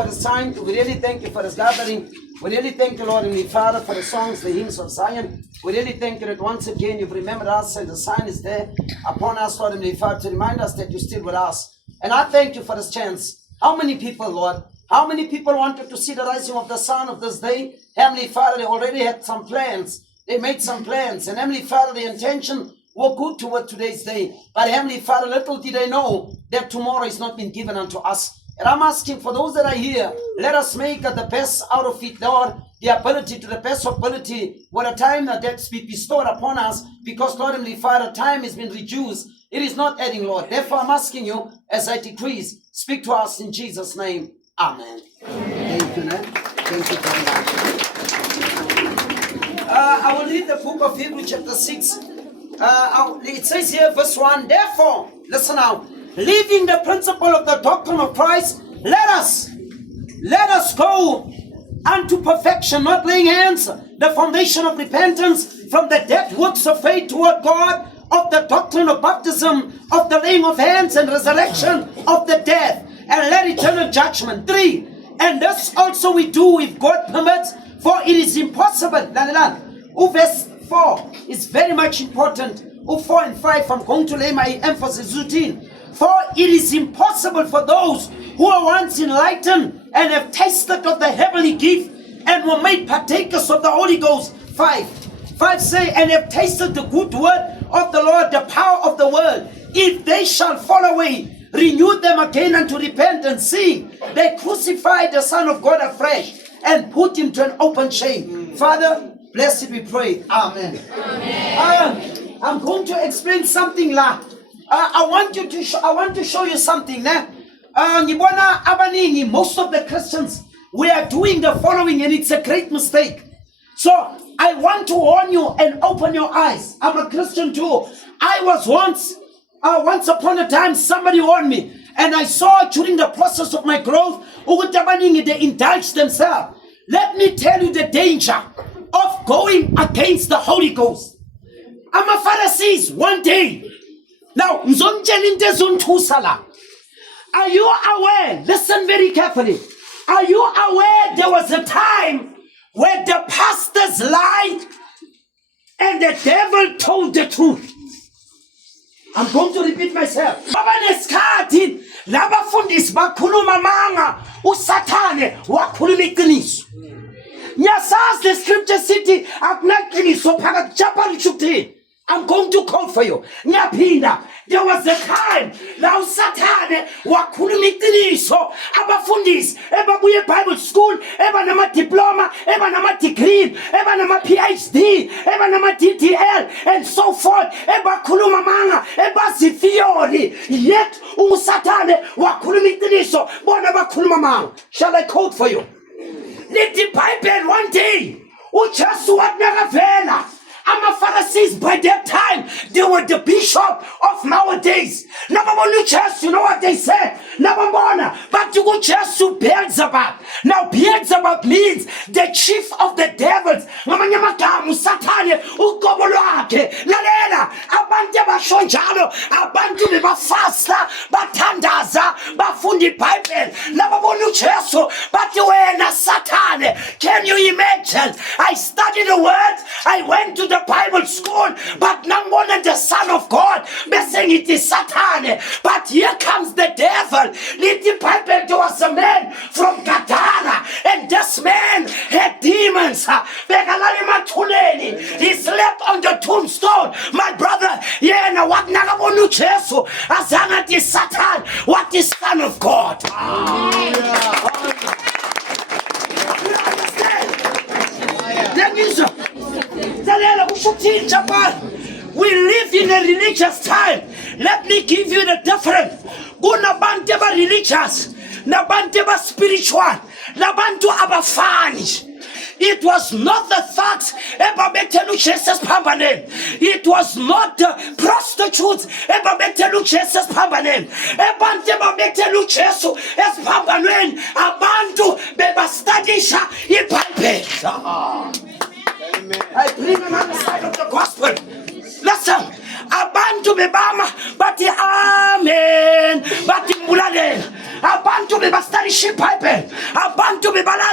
for this time. We really thank you for this gathering. We really thank you, Lord and the Father, for the songs, the hymns of Zion. We really thank you that once again you've remembered us and the sign is there upon us, Lord and the Father, to remind us that you're still with us. And I thank you for this chance. How many people, Lord, how many people wanted to see the rising of the sun of this day? Heavenly Father, they already had some plans. They made some plans. And Heavenly Father, the intention were good toward today's day. But Heavenly Father, little did they know that tomorrow is not been given unto us. And I'm asking for those that are here, let us make the best out of it, Lord, the ability to the best ability, what a time that's been bestowed upon us, because, Lord Heavenly Father, time has been reduced. It is not adding, Lord. Therefore, I'm asking you, as I decrease, speak to us in Jesus' name. Amen. Thank you, Ned. Thank you very much. I will read the book of Hebrews chapter 6. It says here, verse 1, therefore, listen now, leaving the principle of the doctrine of Christ, let us go unto perfection, not laying hands, the foundation of repentance from the dead works of faith toward God, of the doctrine of baptism, of the laying of hands and resurrection of the dead, and let eternal judgment. 3, and this also we do if God permits, for it is impossible. Verse 4 is very much important. 4 and 5, I'm going to lay my emphasis routine. For it is impossible for those who are once enlightened and have tasted of the heavenly gift and were made partakers of the Holy Ghost. 5 say, and have tasted the good word of the Lord, the power of the world. If they shall fall away, renew them again unto repentance, seeing they crucified the Son of God afresh and put him to an open shame. Father, blessed we pray. Amen. I'm going to explain something la. I want to show you something. Most of the Christians, we are doing the following, and it's a great mistake. So I want to warn you and open your eyes. I'm a Christian too. I was once upon a time, somebody warned me, and I saw during the process of my growth, they indulged themselves. Let me tell you the danger of going against the Holy Ghost. I'm a Pharisees one day. Now, are you aware? Listen very carefully. Are you aware there was a time where the pastors lied and the devil told the truth? I'm going to repeat myself. Nyasas the scripture city I'm going to call for you. Nyapinda. There was a time now Satane wakhuluma iqiniso abafundisi ebabuye Bible school eba nama diploma eba nama degree eba nama PhD eba nama DTL and so forth ebakhuluma manga ebazi theory yet uSatane wakhuluma iqiniso bona bakhuluma manga. Shall I quote for you? Let the Bible one day uJesu wathi I'm a Pharisees by that time. They were the bishop of nowadays. Nababonu church, you know what they said? Nababona, but you go church to Beelzebub. Now Beelzebub means the chief of the devils. Namanyamakamu Satane ukoboloake. Lalela abantu bashonjalo, abantu bebafasta, batandaza, bafundi Bible. Nababonu church, but you were na Satane. Can you imagine? I studied the word. I went to the Bible school, but nangona the Son of God, saying it is Satan. But here comes the devil. In the Bible, there was a man from Gadara, and this man had demons. He slept on the tombstone. My brother, yeah, what nagabonu cheso, azanga is Satan, what is Son of God? We live in a religious time. Let me give you the difference. Kunabantu aba religious, nabantu aba spiritual, nabantu abafani. It was not the thugs. It was not the prostitutes. I bring another side of the gospel. Listen, abantu bebama, bati amen, bati mulale. Abantu bebastari Bible.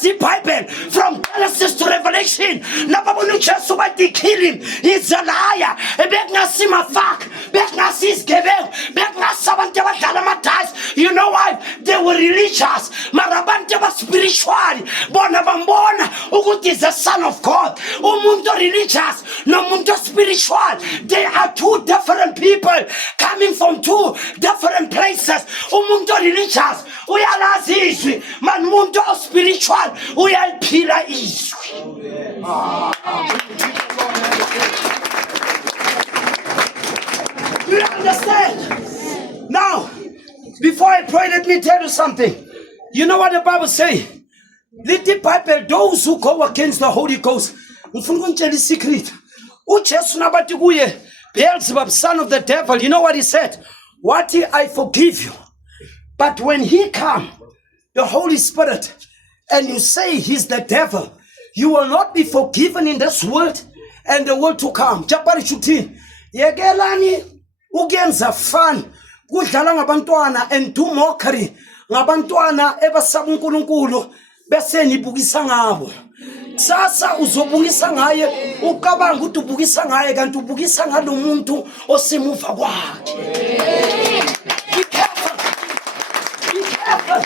the Bible from Genesis to Revelation. Nababona uJesu bathi kill him. He's a liar. Bekungasi mafak, bekungasi isigebengu, bekungasi abantu abadlala amadayisi. You know why? They were religious. Mara abantu abasipiritual. Bona bambona ukuthi is the son of God. Umuntu religious nomuntu spiritual. They are two different people coming from two different places. Umuntu religious uyalazi izwi, man umuntu spiritual uyaliphila izwi. You understand? Now, before I pray, let me tell you something. You know what the Bible says? Let the Bible, those who go against the Holy Ghost, ngifuna ukutshela secret. uJesu nabathi kuye, Beelzebub, son of the devil, you know what he said? What I forgive you. But when he come, the Holy Spirit, and you say he's the devil, you will not be forgiven in this world and the world to come. Chapter 15. Yekelani ugenza fun kudlala ngabantwana and do mockery ngabantwana ebasaba uNkulunkulu bese nibukisa ngabo. Sasa uzobukisa ngaye ucabanga ukuthi ubukisa ngaye kanti ubukisa ngalomuntu osemuva kwakhe. Be careful. Be careful.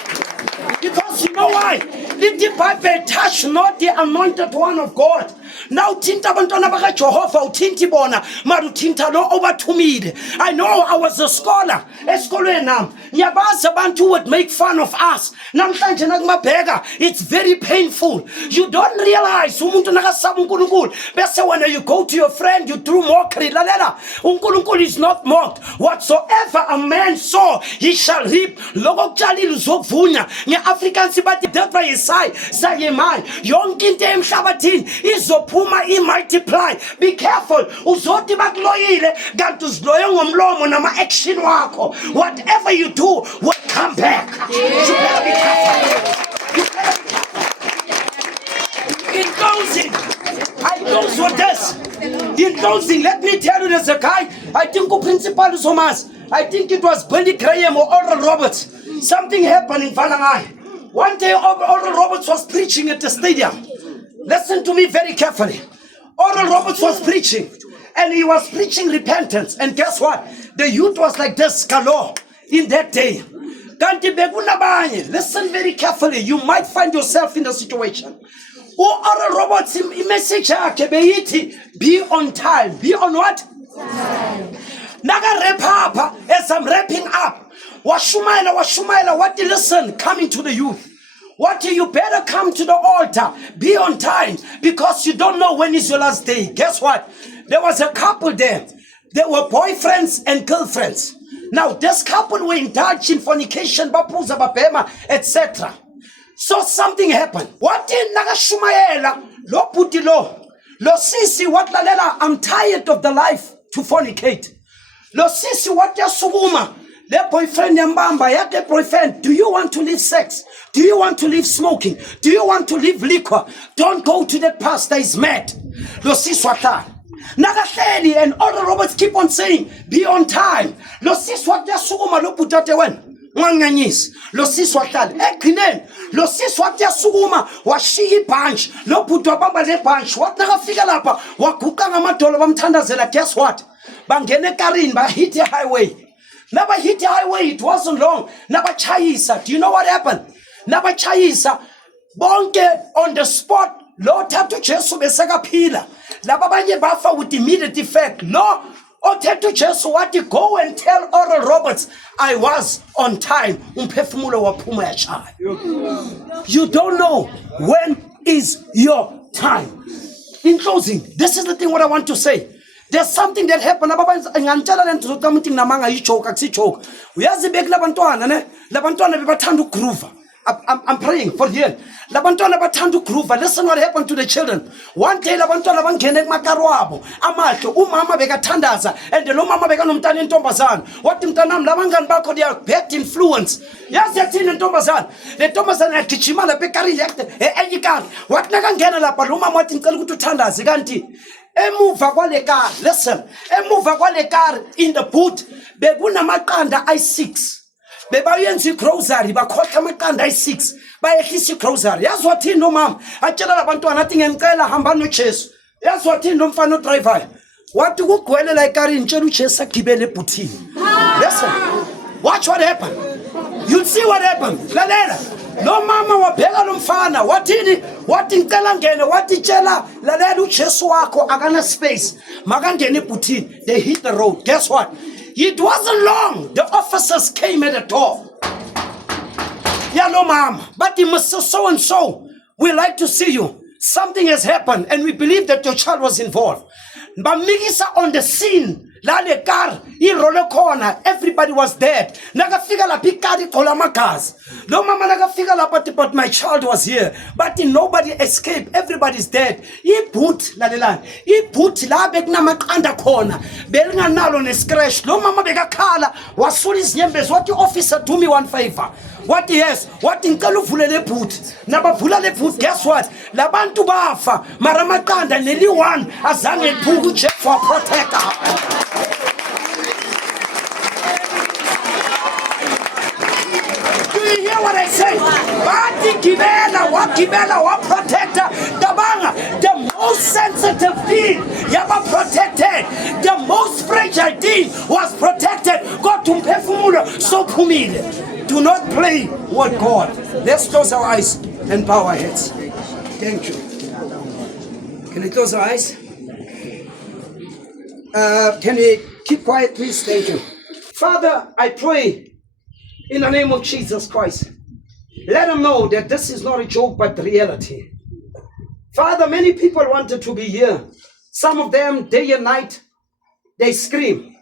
Because you know why? The Bible touch not the anointed one of God. Now tinta abantwana baka Jehovah uthinti bona mara uthinta lo obathumile. I know I was a scholar esikolweni nami. Ngiyabazi abantu would make fun of us. Namhlanje nakumabheka it's very painful. You don't realize umuntu nakasaba uNkulunkulu bese when you go to your friend you do mockery. Lalela uNkulunkulu is not mocked. Whatsoever a man sow he shall reap. Lokho kutshalile uzokuvuna. Nge-Afrikaans bathi depha yisai sayemali. Yonke into emhlabathini izophuma multiply. Be careful. Uzothi bakuloyile kanti uziloye ngomlomo nama action wakho. Whatever you do will come back. You better be careful. You better be careful. In closing, I close with this. In closing, let me tell you, there's a guy, I think principal is Thomas. I think it was Billy Graham or Oral Roberts. Something happened in Valangai. One day, Oral Roberts was preaching at the stadium. Listen to me very carefully. Oral Roberts was preaching, and he was preaching repentance. And guess what? The youth was like this, galore, in that day. Listen very carefully. You might find yourself in the situation. Oral Roberts, message be on time. Be on what? Time. Naga rap up as I'm wrapping up. Washumaila, what you listen? Coming to the youth. What you better come to the altar. Be on time because you don't know when is your last day. Guess what? There was a couple there. They were boyfriends and girlfriends. Now this couple were indulged in fornication, bapuza babema, etc. So something happened. What in Nagashumaela? Lo putilo. Lo sisi what lalela? I'm tired of the life to fornicate. Lo sisi what ya suguma? Their boyfriend yambamba, ya their boyfriend. Do you want to live sex? Do you want to live smoking? Do you want to live liquor? Don't go to that pastor, he's mad. Lo siswata. Nagahleli and Oral Roberts keep on saying, be on time. Lo siswata suguma lo putate wen. Mwanganyis. Lo siswata. Ekinen. Lo siswata suguma. Washihi punch. Lo putwa bamba le punch. What nagafika lapa? Wakuka ngamadolo bamthandazela. Guess what? Bangene karin ba hit the highway. Never hit the highway, it wasn't long. Never chayisa. Do you know what happened? Never chayisa. Bonke on the spot. Lo tatu Jesu besaka pila. Lababanye bafa with immediate effect. Lo otetu Jesu wati go and tell Oral Roberts I was on time. Umphefumulo waphuma yachaya. You don't know when is your time. In closing, this is the thing what I want to say. There's something that happened. I'm praying for you. Listen what happened to the children. One day, and the mama began umtani Tombazan. What Timtanam Lamangan Bako, they are bad influence. Yes, they're in Tombazan. The Tombazan and Kichimala Bekari elected. What Nagan Ganala Paluma Martin Kalu to Tanda Ziganti. Emuva kwale car, listen. Emuva kwale car in the boot. Beguna makanda I6. Bebayenzi grocery bakhotha makanda I6. bayehlisa igrocery. Yazi wathini nomama? Atshela labantwana athi ngiyamcela hamba noJesu. Yazi wathini nomfana odriver? Wathi ukugwelela ekarini ntshela uJesu agibele ebhuthini. Listen. Watch what happened. You'll see what happened. Lalela. No mama wabheka lo mfana wathini wathi ngicela ngene wathi tshela lalela uJesu wakho akana space makangene ebhuthini. They hit the road. Guess what? It wasn't long. The officers came at the door. Yeah, no mama, but he must so and so. We like to see you. Something has happened and we believe that your child was involved. But Mikisa on the scene. La le car, roller corner, everybody was dead. Nagafika la pikari kola makas. No mama nagafika la but my child was here. But nobody escaped. Everybody's dead. He put la land. He put la beg na makanda corner. Belinga nalo ne scratch. No mama bega kala. Wasulis nyembes. What your officer do me one favor. What yes? What in Kalufule le put? Nabafula le put. Guess what? La bantu bafa. Maramatanda neli one. Azange pugu check for protector. Do you hear what I say? Bati kibela wa protector. Dabanga, the most sensitive thing yaba protected. The most fragile thing was protected. God to perfumulo so pumile. Do not play with God. Let's close our eyes and bow our heads. Thank you. Can we close our eyes? Can we keep quiet, please? Thank you. Father, I pray in the name of Jesus Christ, let them know that this is not a joke but reality. Father, many people wanted to be here. Some of them, day and night, they scream.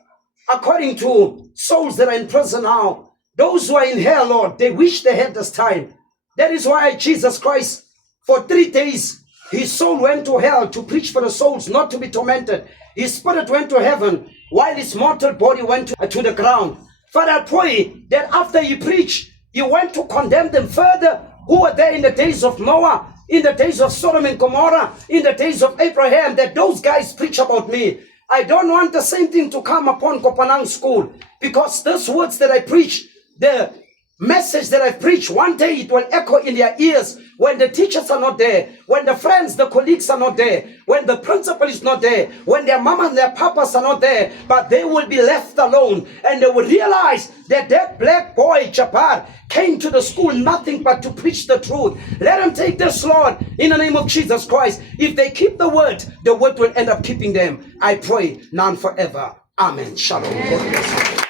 According to souls that are in prison now, those who are in hell, Lord, they wish they had this time. That is why Jesus Christ, for 3 days, his soul went to hell to preach for the souls, not to be tormented. His spirit went to heaven, while his mortal body went to the ground. Father, I pray that after you preach, you went to condemn them further, who were there in the days of Noah, in the days of Sodom and Gomorrah, in the days of Abraham, that those guys preach about me. I don't want the same thing to come upon Kopanang School, because those words that I preach, the message that I preach, one day it will echo in their ears when the teachers are not there, when the friends, the colleagues are not there, when the principal is not there, when their mama and their papas are not there, but they will be left alone and they will realize that that black boy, Jabbar, came to the school nothing but to preach the truth. Let them take this, Lord, in the name of Jesus Christ. If they keep the word will end up keeping them. I pray, none forever. Amen. Shalom. God bless you.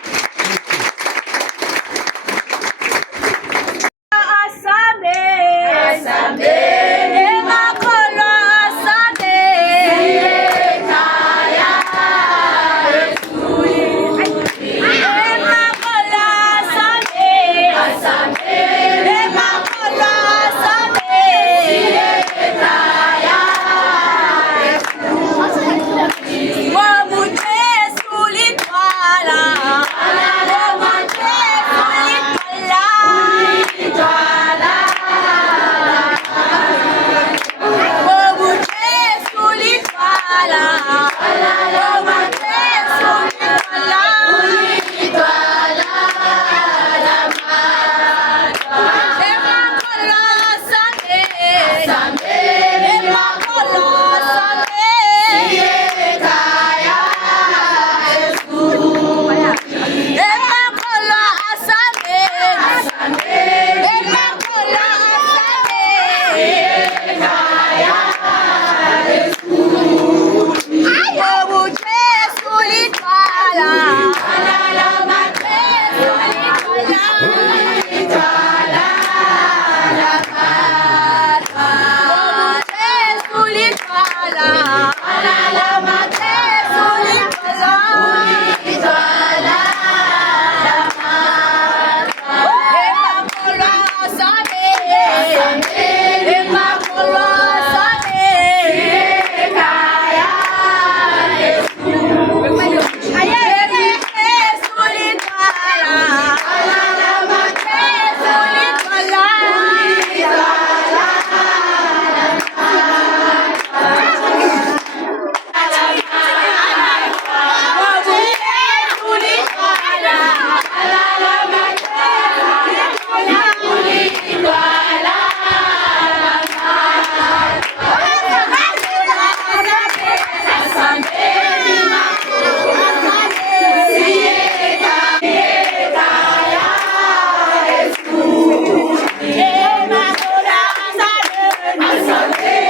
Hallelujah.